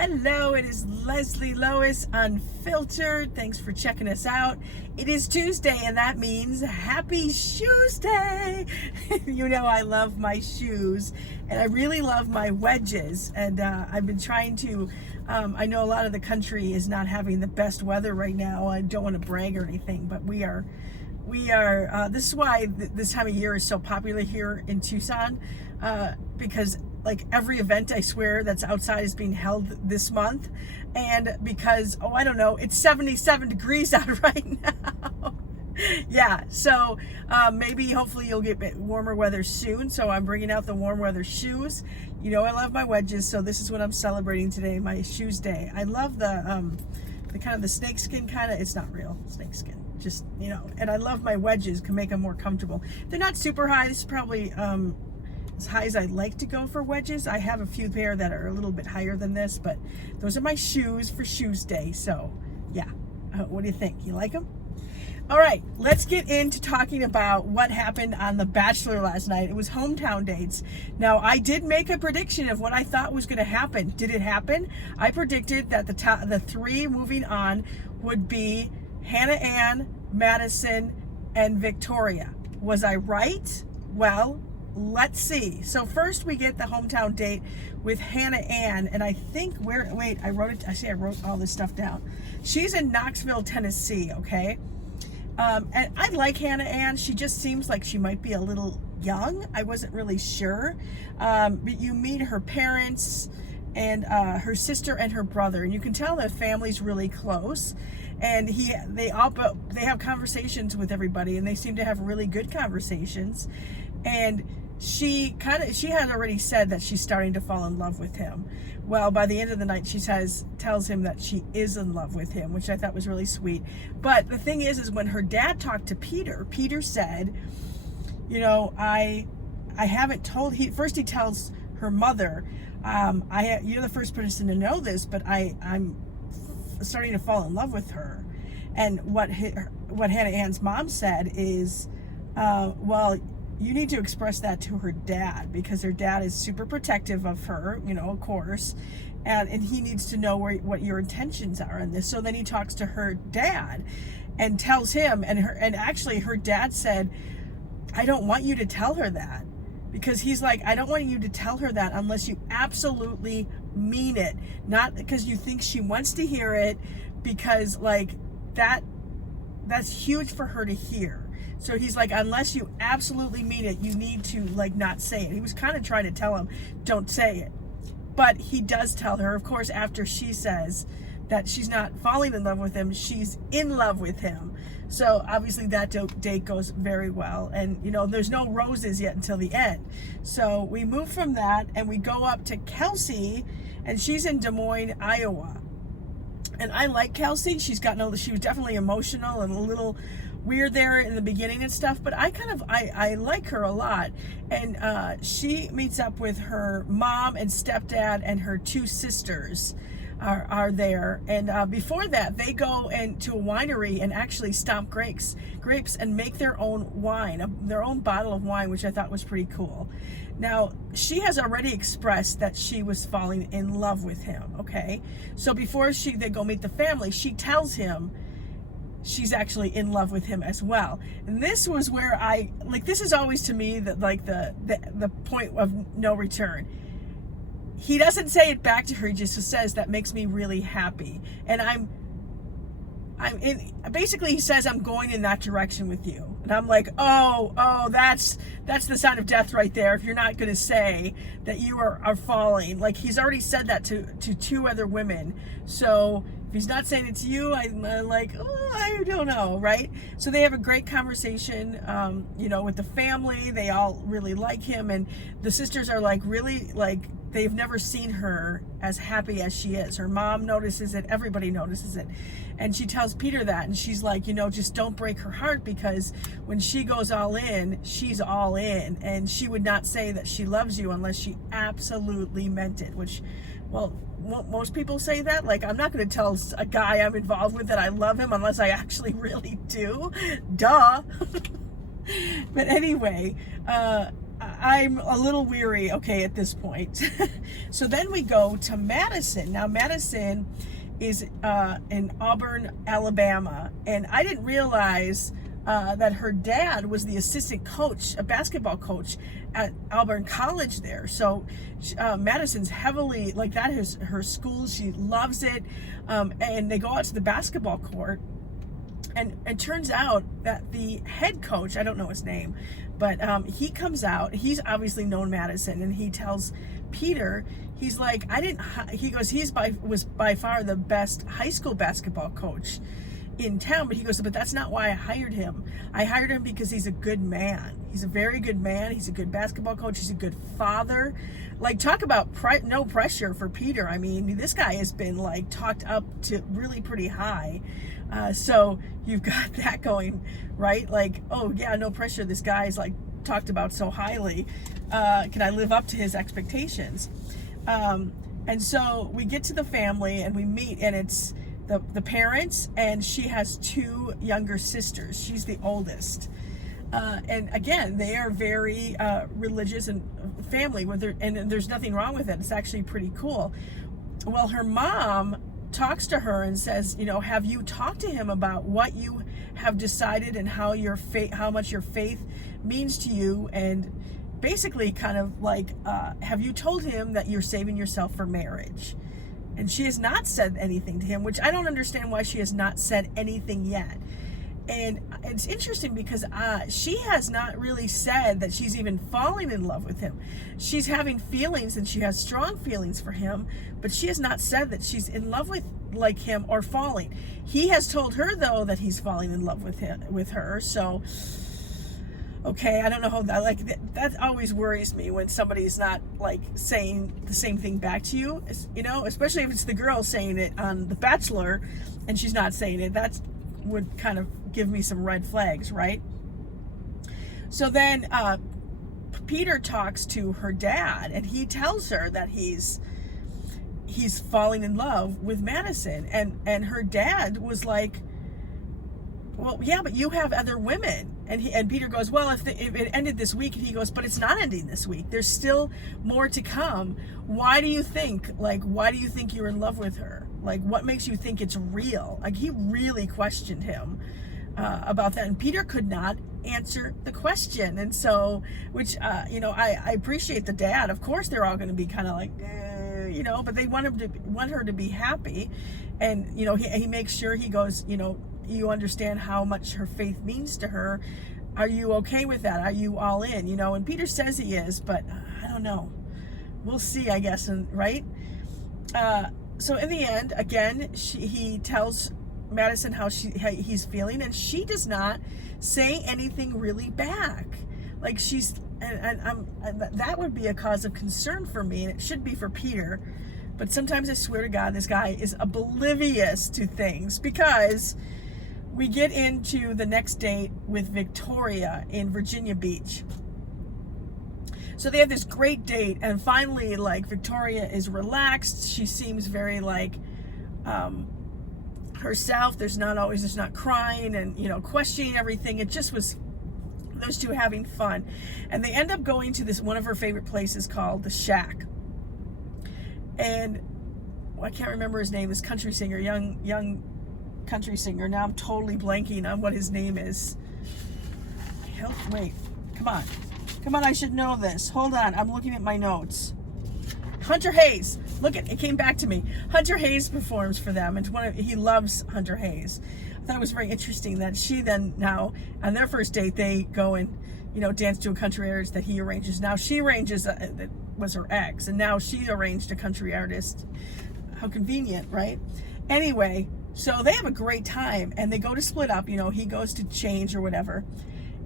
Hello, it is Leslie Lois Unfiltered. Thanks for checking us out. It is Tuesday, and that means Happy Shoes Day. You know I love my shoes, and I really love my wedges. And I've been trying to, I know a lot of the country is not having the best weather right now. I don't want to brag or anything, but we are, this is why this time of year is so popular here in Tucson, because like every event, I swear, that's outside is being held this month. And because, I don't know, it's 77 degrees out right now. Yeah, so maybe hopefully you'll get a bit warmer weather soon. So I'm bringing out the warm weather shoes. You know I love my wedges, so this is what I'm celebrating today, my shoes day. I love the kind of the snakeskin kind of, it's not real snakeskin, just, you know, and I love my wedges, can make them more comfortable. They're not super high. This is probably as high as I like to go for wedges. I have a few pair that are a little bit higher than this, but those are my shoes for Shoes Day. So yeah, what do you think? You like them? All right, let's get into talking about what happened on The Bachelor last night. It was hometown dates. Now, I did make a prediction of what I thought was going to happen. Did it happen? I predicted that the three moving on would be Hannah Ann, Madison, and Victoria. Was I right? Well, let's see. So first we get the hometown date with Hannah Ann, and I think I wrote all this stuff down. She's in Knoxville, Tennessee, okay? And I like Hannah Ann. She just seems like she might be a little young. I wasn't really sure. But you meet her parents and her sister and her brother, and you can tell the family's really close. And they have conversations with everybody, and they seem to have really good conversations. And she had already said that she's starting to fall in love with him. Well, by the end of the night, she tells him that she is in love with him, which I thought was really sweet. But the thing is when her dad talked to Peter said, you know, I haven't told. First he tells her mother, you're the first person to know this, but I'm starting to fall in love with her. And what Hannah Ann's mom said is, well, you need to express that to her dad, because her dad is super protective of her, you know, of course, and he needs to know what your intentions are in this. So then he talks to her dad and tells him, and actually her dad said, I don't want you to tell her that, because he's like, I don't want you to tell her that unless you absolutely mean it, not because you think she wants to hear it, because like that's huge for her to hear. So he's like, unless you absolutely mean it, you need to like not say it. He was kind of trying to tell him, don't say it. But he does tell her, of course, after she says that she's not falling in love with him, she's in love with him. So obviously that date goes very well. And, you know, there's no roses yet until the end. So we move from that and we go up to Kelsey, and she's in Des Moines, Iowa. And I like Kelsey. She was definitely emotional and a little weird there in the beginning and stuff, but I like her a lot. And she meets up with her mom and stepdad, and her two sisters are there. And before that, they go into a winery and actually stomp grapes and make their own wine, their own bottle of wine, which I thought was pretty cool. Now, she has already expressed that she was falling in love with him, okay? So before they go meet the family, she tells him she's actually in love with him as well. And this was where this is always to me that like the point of no return. He doesn't say it back to her, he just says, that makes me really happy. And basically he says, I'm going in that direction with you. And I'm like, oh, that's the sign of death right there. If you're not going to say that you are falling, like he's already said that to two other women. So if he's not saying it to you, I'm like, I don't know, right? So they have a great conversation, you know, with the family. They all really like him, and the sisters are like really like they've never seen her as happy as she is. Her mom notices it, everybody notices it, and she tells Peter that, and she's like, you know, just don't break her heart, because when she goes all in, she's all in, and she would not say that she loves you unless she absolutely meant it, which, well, most people say that. Like, I'm not going to tell a guy I'm involved with that I love him unless I actually really do. Duh. But anyway, I'm a little weary, okay, at this point. So then we go to Madison. Now, Madison is in Auburn, Alabama, and I didn't realize that her dad was the assistant coach, a basketball coach at Auburn College there. So Madison's heavily, like, that is her school. She loves it. And they go out to the basketball court, and it turns out that the head coach, I don't know his name, but he comes out. He's obviously known Madison, and he tells Peter, he's like, he goes, was by far the best high school basketball coach in town, but he goes, but that's not why I hired him. I hired him because he's a good man. He's a very good man. He's a good basketball coach. He's a good father. Like, talk about no pressure for Peter. I mean, this guy has been, like, talked up to really pretty high. So you've got that going, right? Like, oh yeah, no pressure. This guy's, like, talked about so highly. Can I live up to his expectations? And so we get to the family and we meet, and it's the parents, and she has two younger sisters. She's the oldest. And again, they are very religious and family, and there's nothing wrong with it. It's actually pretty cool. Well, her mom talks to her and says, have you talked to him about what you have decided and how much your faith means to you? And basically kind of like, have you told him that you're saving yourself for marriage? And she has not said anything to him, which I don't understand why she has not said anything yet. And it's interesting because she has not really said that she's even falling in love with him. She's having feelings, and she has strong feelings for him, but she has not said that she's in love with him or falling. He has told her, though, that he's falling in love with her. So, okay, I don't know how that always worries me when somebody's not, like, saying the same thing back to you, especially if it's the girl saying it on The Bachelor and she's not saying it. That would kind of give me some red flags, right? So then Peter talks to her dad, and he tells her that he's falling in love with Madison, and her dad was like, well, yeah, but you have other women. And Peter goes, well, if it ended this week, and he goes, but it's not ending this week. There's still more to come. Why do you think you're in love with her? Like, what makes you think it's real? Like, he really questioned him about that, and Peter could not answer the question. And so, which I appreciate the dad. Of course, they're all going to be kind of like, but they want her to be happy, and he makes sure, he goes, you understand how much her faith means to her. Are you okay with that? Are you all in? And Peter says he is, but I don't know. We'll see, I guess, right? So in the end, again, he tells Madison how he's feeling, and she does not say anything really back. Like, that would be a cause of concern for me, and it should be for Peter. But sometimes I swear to God, this guy is oblivious to things, because we get into the next date with Victoria in Virginia Beach. So they have this great date, and finally, like, Victoria is relaxed. She seems very, like, herself. There's not crying and, questioning everything. It just was those two having fun. And they end up going to one of her favorite places called the Shack. And I can't remember his name, this country singer, young country singer. Now I'm totally blanking on what his name is. Wait, come on, I should know this. Hold on, I'm looking at my notes. Hunter Hayes. Look, it came back to me. Hunter Hayes performs for them, and he loves Hunter Hayes. I thought it was very interesting that she then, now on their first date, they go and dance to a country artist that he arranges. Now she arranges that was her ex, and now she arranged a country artist. How convenient, right? Anyway, so they have a great time, and they go to split up. He goes to change or whatever,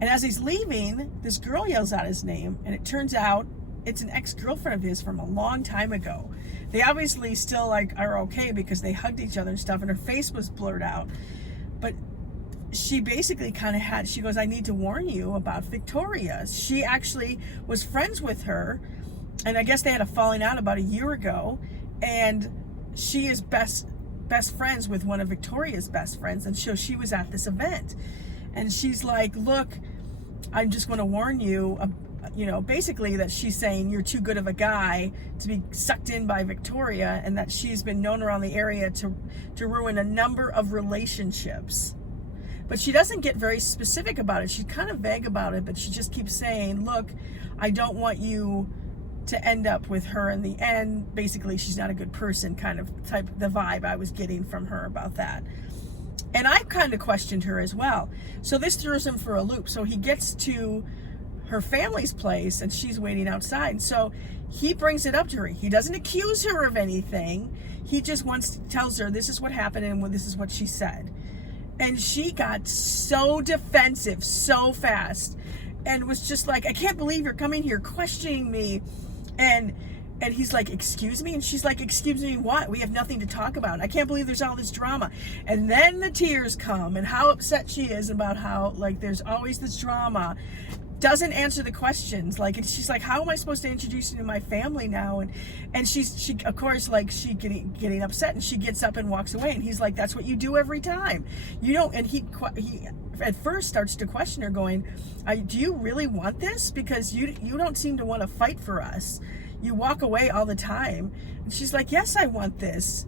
and as he's leaving, this girl yells out his name, and it turns out it's an ex-girlfriend of his from a long time ago. They obviously still are okay because they hugged each other and stuff, and her face was blurred out. But she basically she goes, I need to warn you about Victoria. She actually was friends with her, and I guess they had a falling out about a year ago, and she is best friends with one of Victoria's best friends, and so she was at this event. And she's like, look, I'm just going to warn you, basically that she's saying you're too good of a guy to be sucked in by Victoria, and that she's been known around the area to ruin a number of relationships. But she doesn't get very specific about it. She's kind of vague about it, but she just keeps saying, look, I don't want you to end up with her in the end. Basically, she's not a good person, kind of the vibe I was getting from her about that. And I kind of questioned her as well. So this throws him for a loop. So he gets to her family's place and she's waiting outside. So he brings it up to her. He doesn't accuse her of anything. He just tells her this is what happened and this is what she said. And she got so defensive so fast and was just like, I can't believe you're coming here questioning me. And he's like, excuse me? And she's like, excuse me what? We have nothing to talk about. I can't believe there's all this drama. And then the tears come and how upset she is about how, like, there's always this drama. Doesn't answer the questions. Like, and she's like, how am I supposed to introduce you to my family now? And she of course, like, she getting upset, and she gets up and walks away. And he's like, that's what you do every time. You don't. And he at first starts to question her, going, do you really want this? Because you don't seem to want to fight for us. You walk away all the time. And she's like, yes, I want this.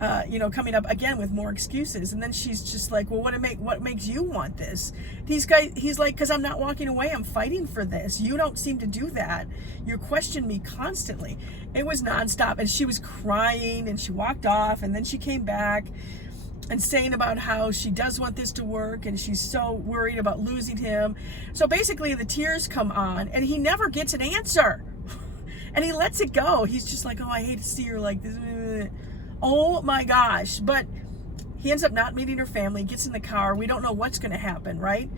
Coming up again with more excuses. And then she's just like, well, what makes you want this? He's like, because I'm not walking away. I'm fighting for this. You don't seem to do that. You question me constantly. It was nonstop. And she was crying and she walked off. And then she came back and saying about how she does want this to work and she's so worried about losing him. So basically the tears come on and he never gets an answer. And he lets it go. He's just like, oh, I hate to see her like this. Oh my gosh. But he ends up not meeting her family, gets in the car. We don't know what's going to happen, right?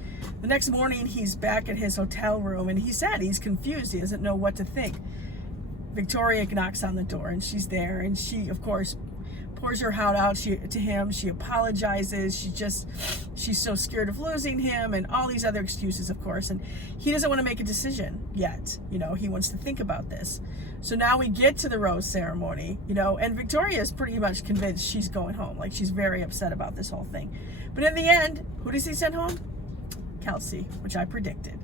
The next morning, he's back at his hotel room, and he said he's confused. He doesn't know what to think. Victoria knocks on the door, and she's there, and she, of course, pours her heart out to him. She apologizes. She's so scared of losing him, and all these other excuses, of course. And he doesn't want to make a decision yet. He wants to think about this. So now we get to the rose ceremony, and Victoria is pretty much convinced she's going home. Like, she's very upset about this whole thing. But in the end, who does he send home? Kelsey, which I predicted.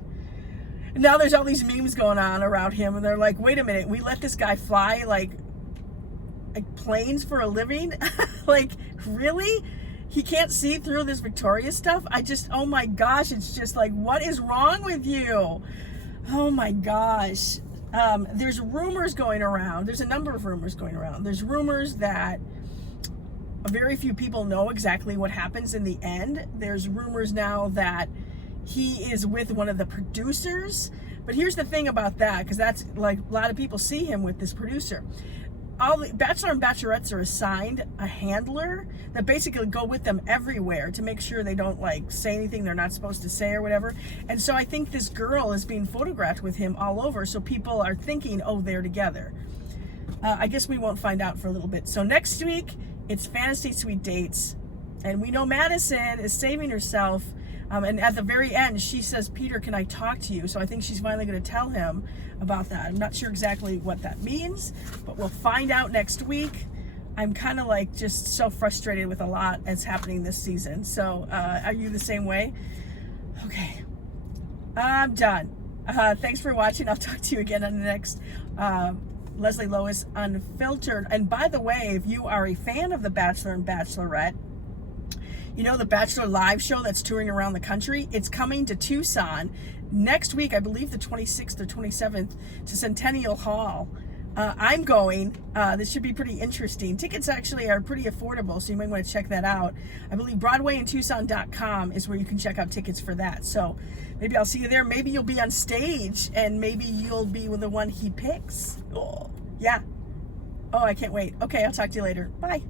And now there's all these memes going on around him, and they're like, wait a minute, we let this guy fly like planes for a living? Like, really? He can't see through this Victoria stuff? Oh my gosh, it's just like, what is wrong with you? Oh my gosh. There's rumors going around. There's a number of rumors going around. There's rumors that very few people know exactly what happens in the end. There's rumors now that he is with one of the producers. But here's the thing about that, because that's like a lot of people see him with this producer. All the Bachelor and Bachelorettes are assigned a handler that basically go with them everywhere to make sure they don't like say anything they're not supposed to say or whatever. And so I think this girl is being photographed with him all over, so people are thinking, oh, they're together. I guess we won't find out for a little bit. So next week, it's Fantasy Suite Dates, and we know Madison is saving herself. And at the very end, she says, Peter, can I talk to you? So I think she's finally going to tell him about that. I'm not sure exactly what that means, but we'll find out next week. I'm kind of like just so frustrated with a lot that's happening this season. So are you the same way? Okay, I'm done. Thanks for watching. I'll talk to you again on the next Leslie Lois Unfiltered. And by the way, if you are a fan of The Bachelor and Bachelorette, the Bachelor live show that's touring around the country, it's coming to Tucson next week, I believe the 26th or 27th, to Centennial Hall. I'm going. This should be pretty interesting. Tickets actually are pretty affordable, so you might want to check that out. I believe BroadwayInTucson.com is where you can check out tickets for that. So maybe I'll see you there. Maybe you'll be on stage, and maybe you'll be the one he picks. Oh, yeah. Oh, I can't wait. Okay, I'll talk to you later. Bye.